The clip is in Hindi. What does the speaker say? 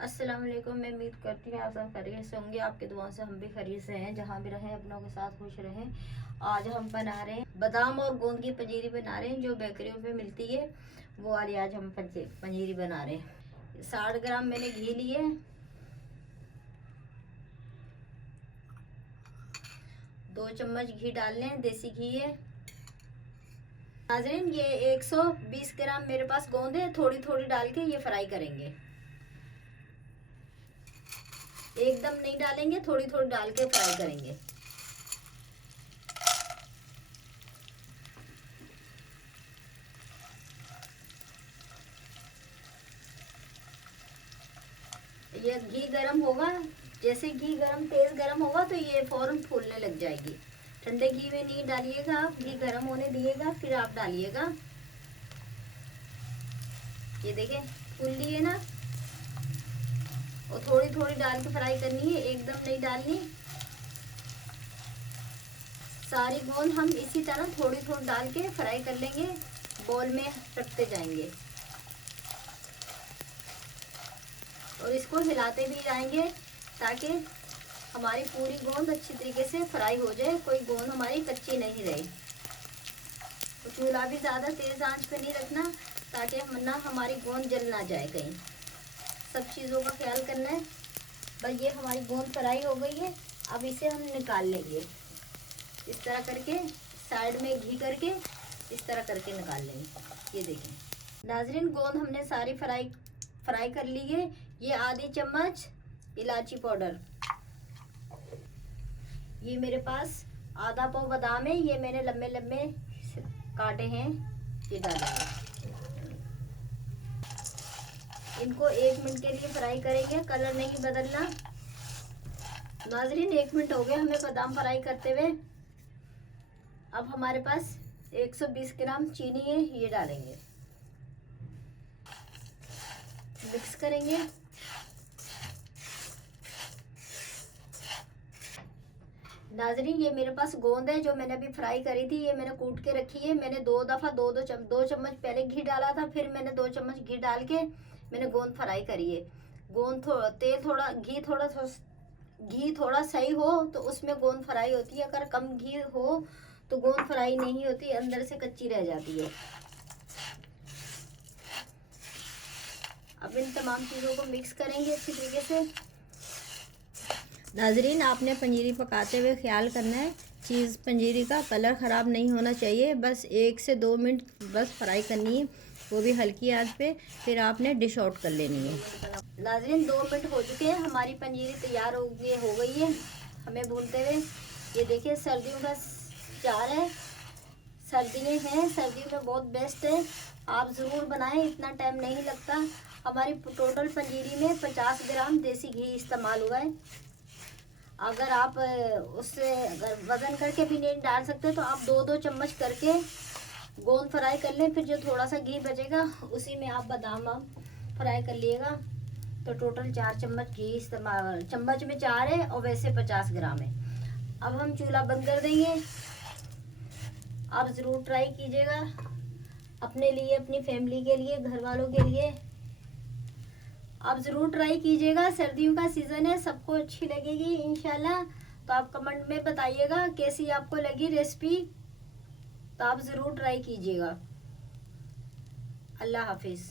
अस्सलाम वालेकुम। मैं उम्मीद करती हूँ आप सब खैरियत से होंगे। आपके दुआओं से हम भी खैरियत से हैं। जहाँ भी रहें अपनों के साथ खुश रहें। आज हम बना रहे हैं बादाम और गोंद की पंजीरी बना रहे हैं, जो बेकरियों पे मिलती है वो वाली। आज हम पंजीरी बना रहे हैं। 60 ग्राम मैंने घी लिए, 2 चम्मच घी डाल लें, देसी घी है। नाज़रीन, ये 120 ग्राम मेरे पास गोंद है, थोड़ी थोड़ी डाल के ये फ्राई करेंगे। एकदम नहीं डालेंगे, थोड़ी थोड़ी डाल के फ्राई करेंगे। ये घी गरम होगा, जैसे घी तेज गरम होगा तो ये फौरन फूलने लग जाएगी। ठंडे घी में नहीं डालिएगा, आप घी गरम होने दिएगा फिर आप डालिएगा। ये देखें फूल लिए ना, और थोड़ी थोड़ी डाल के फ्राई करनी है, एकदम नहीं डालनी। सारी गोंद हम इसी तरह थोड़ी थोड़ी डाल के फ्राई कर लेंगे, बॉल में रखते जाएंगे और इसको हिलाते भी जाएंगे ताकि हमारी पूरी गोंद अच्छी तरीके से फ्राई हो जाए, कोई गोंद हमारी कच्ची नहीं रहे। तो चूल्हा भी ज़्यादा तेज़ आंच पे नहीं रखना ताकि वरना हमारी गोंद जल ना जाए कहीं। सब चीज़ों का ख्याल करना है। बस ये हमारी गोंद फ्राई हो गई है, अब इसे हम निकाल लेंगे। इस तरह करके साइड में घी करके इस तरह करके निकाल लेंगे। ये देखें नाज़रीन, गोंद हमने सारी फ्राई कर ली है। ये आधी चम्मच इलायची पाउडर, ये मेरे पास आधा पाव बादाम है, ये मैंने लंबे लंबे काटे हैं, ये डालेंगे। इनको 1 मिनट के लिए फ्राई करेंगे, कलर नहीं बदलना। नाज़रीन, 1 मिनट हो गए हमें बादाम फ्राई करते हुए। अब हमारे पास 120 ग्राम चीनी है, ये डालेंगे, मिक्स करेंगे। नाज़रीन, ये मेरे पास गोंद है जो मैंने अभी फ्राई करी थी, ये मैंने कूट के रखी है। मैंने 2 दफ़ा 2 चम्मच पहले घी डाला था, फिर मैंने 2 चम्मच घी डाल के मैंने गोंद फ्राई करी है। गोंद घी थोड़ा सही हो तो उसमें गोंद फ्राई होती है, अगर कम घी हो तो गोंद फ्राई नहीं होती, अंदर से कच्ची रह जाती है। अब इन तमाम चीज़ों को मिक्स करेंगे अच्छी तरीके से। नाज़रीन, आपने पंजीरी पकाते हुए ख्याल करना है, चीज़ पंजीरी का कलर ख़राब नहीं होना चाहिए। बस 1 से 2 मिनट बस फ्राई करनी है, वो भी हल्की आंच पे, फिर आपने डिश आउट कर लेनी है। नाज़रीन, 2 मिनट हो चुके हैं, हमारी पंजीरी तैयार हो गई है हमें भूनते हुए। ये देखिए सर्दियों का चार है, सर्दियाँ हैं, सर्दियों में बहुत बेस्ट है, आप ज़रूर बनाएं, इतना टाइम नहीं लगता। हमारी टोटल पंजीरी में 50 ग्राम देसी घी इस्तेमाल हुआ है। अगर आप उससे अगर वज़न करके भी नहीं डाल सकते तो आप 2-2 चम्मच करके गोंद फ्राई कर लें, फिर जो थोड़ा सा घी बचेगा उसी में आप बादाम फ्राई कर लिएगा। तो टोटल 4 चम्मच घी इस्तेमाल, चम्मच में 4 है और वैसे 50 ग्राम है। अब हम चूल्हा बंद कर देंगे। आप ज़रूर ट्राई कीजिएगा, अपने लिए, अपनी फैमिली के लिए, घर वालों के लिए आप ज़रूर ट्राई कीजिएगा। सर्दियों का सीज़न है, सबको अच्छी लगेगी इंशाल्लाह। तो आप कमेंट में बताइएगा कैसी आपको लगी रेसिपी, तो आप ज़रूर ट्राई कीजिएगा। अल्लाह हाफिज़।